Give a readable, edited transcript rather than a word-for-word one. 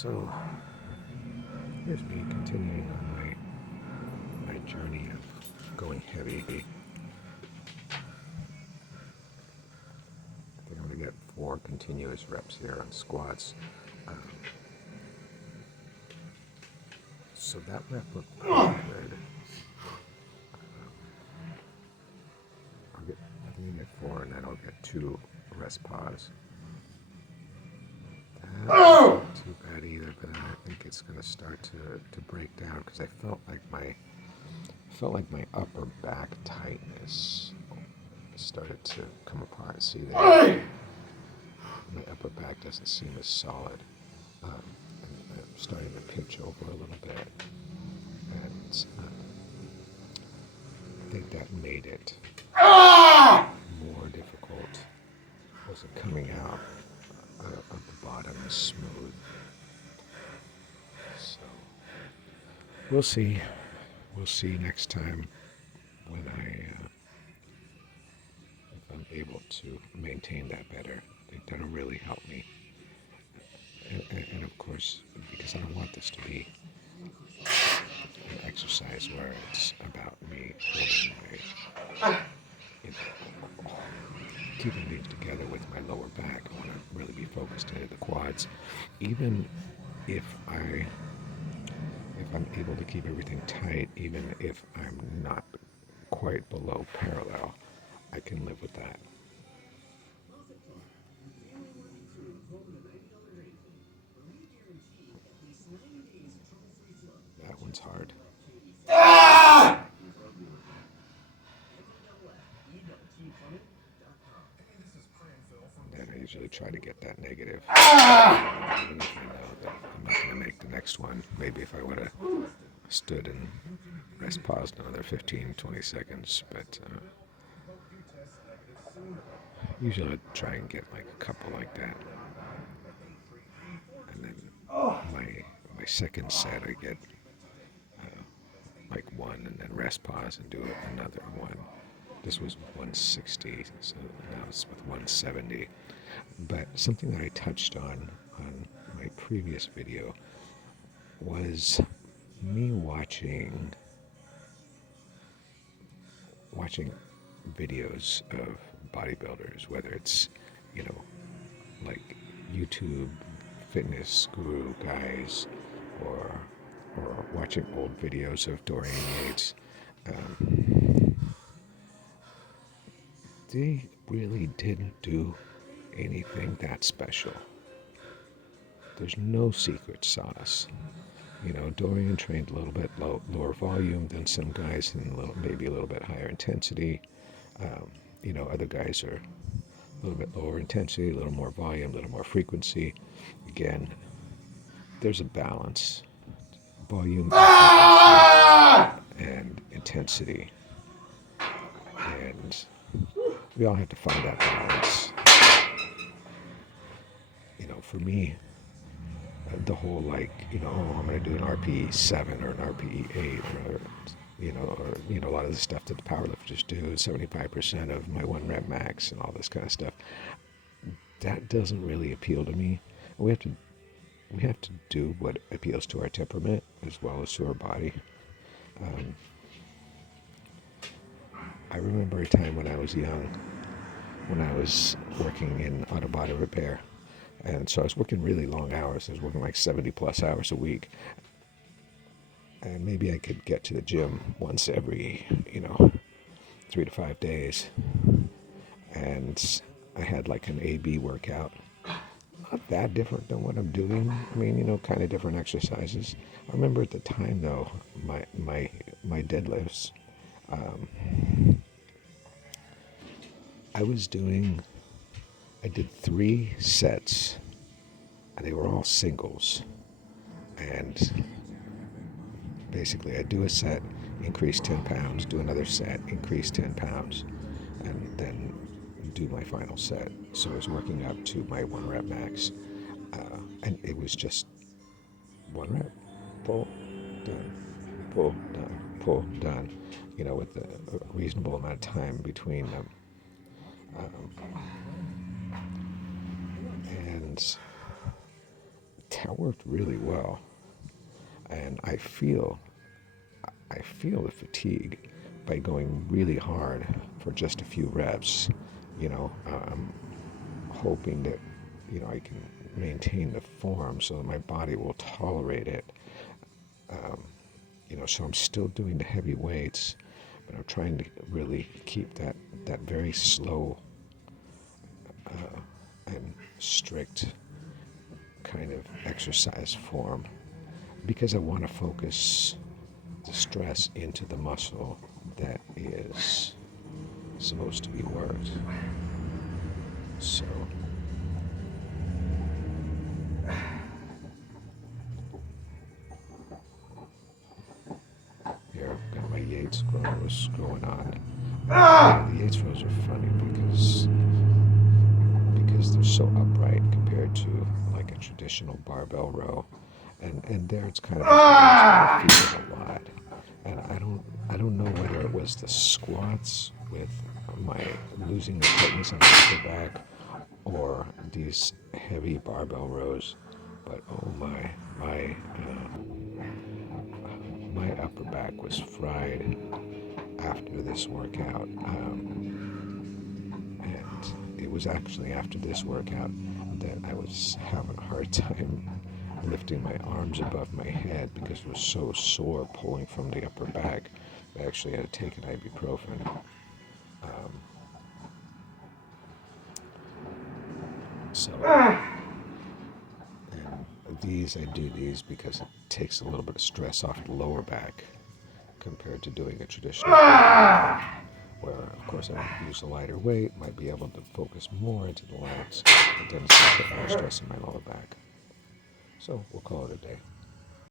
So here's me continuing on my journey of going heavy. I think I'm going to get 4 continuous reps here on squats. So that rep looked pretty good. I think I get 4 and then I'll get 2 rest pause. That's not too bad either, but I think it's going to start to break down because I felt like my upper back tightness started to come apart. See there? My upper back doesn't seem as solid. I'm starting to pitch over a little bit, and I think that made it more difficult. It wasn't coming out of the bottom as smooth. So we'll see. We'll see next time when if I'm able to maintain that better. I think that'll really help me. And of course, because I don't want this to be an exercise where it's about me holding keeping things together with my lower back. I want to really be focused into the quads. Even if I'm able to keep everything tight, even if I'm not quite below parallel, I can live with that. That one's hard. And I usually try to get that negative. Even if I know that I'm not going to make the next one. Maybe if I would have stood and rest paused another 15, 20 seconds. But usually I try and get like a couple like that. And then my second set I get like 1 and then rest pause and do another 1. This was 160, so now it's with 170. But something that I touched on my previous video was me watching videos of bodybuilders, whether it's, like YouTube fitness guru guys or watching old videos of Dorian Yates. They really didn't do anything that special. There's no secret sauce. Dorian trained a little bit lower volume than some guys, and maybe a little bit higher intensity. Other guys are a little bit lower intensity, a little more volume, a little more frequency. Again, there's a balance. Volume and intensity. And we all have to find that balance. For me, the whole I'm going to do an RPE 7 or an RPE 8 or a lot of the stuff that the powerlifters do, 75% of my 1 rep max and all this kind of stuff. That doesn't really appeal to me. We have to do what appeals to our temperament as well as to our body. I remember a time when I was young, when I was working in auto body repair. And so I was working really long hours. I was working like 70 plus hours a week. And maybe I could get to the gym once every, 3 to 5 days. And I had like an AB workout. Not that different than what I'm doing. I mean, kind of different exercises. I remember at the time though, my deadlifts, I did 3 sets, and they were all singles. And basically, I'd do a set, increase 10 pounds, do another set, increase 10 pounds, and then do my final set. So I was working up to my 1 rep max. And it was just 1 rep, pull, done, pull, done, pull, done, with a reasonable amount of time between them. And that worked really well, and I feel the fatigue by going really hard for just a few reps. I'm hoping that I can maintain the form so that my body will tolerate it. So I'm still doing the heavy weights, but I'm trying to really keep that very slow and strict kind of exercise form, because I want to focus the stress into the muscle that is supposed to be worked. So here I've got my Yates rows going on. The Yates rows are funny because they're so upright compared to like a traditional barbell row, and there it's kind of I feel it a lot, and I don't know whether it was the squats with my losing the tightness on the upper back or these heavy barbell rows, but oh my upper back was fried after this workout. And it was actually after this workout that I was having a hard time lifting my arms above my head because it was so sore pulling from the upper back. I actually had to take an ibuprofen. So, and I do these because it takes a little bit of stress off the lower back compared to doing a traditional where, of course, I use a lighter weight, might be able to focus more into the lats, but then it's going to put more stress in my lower back. So we'll call it a day.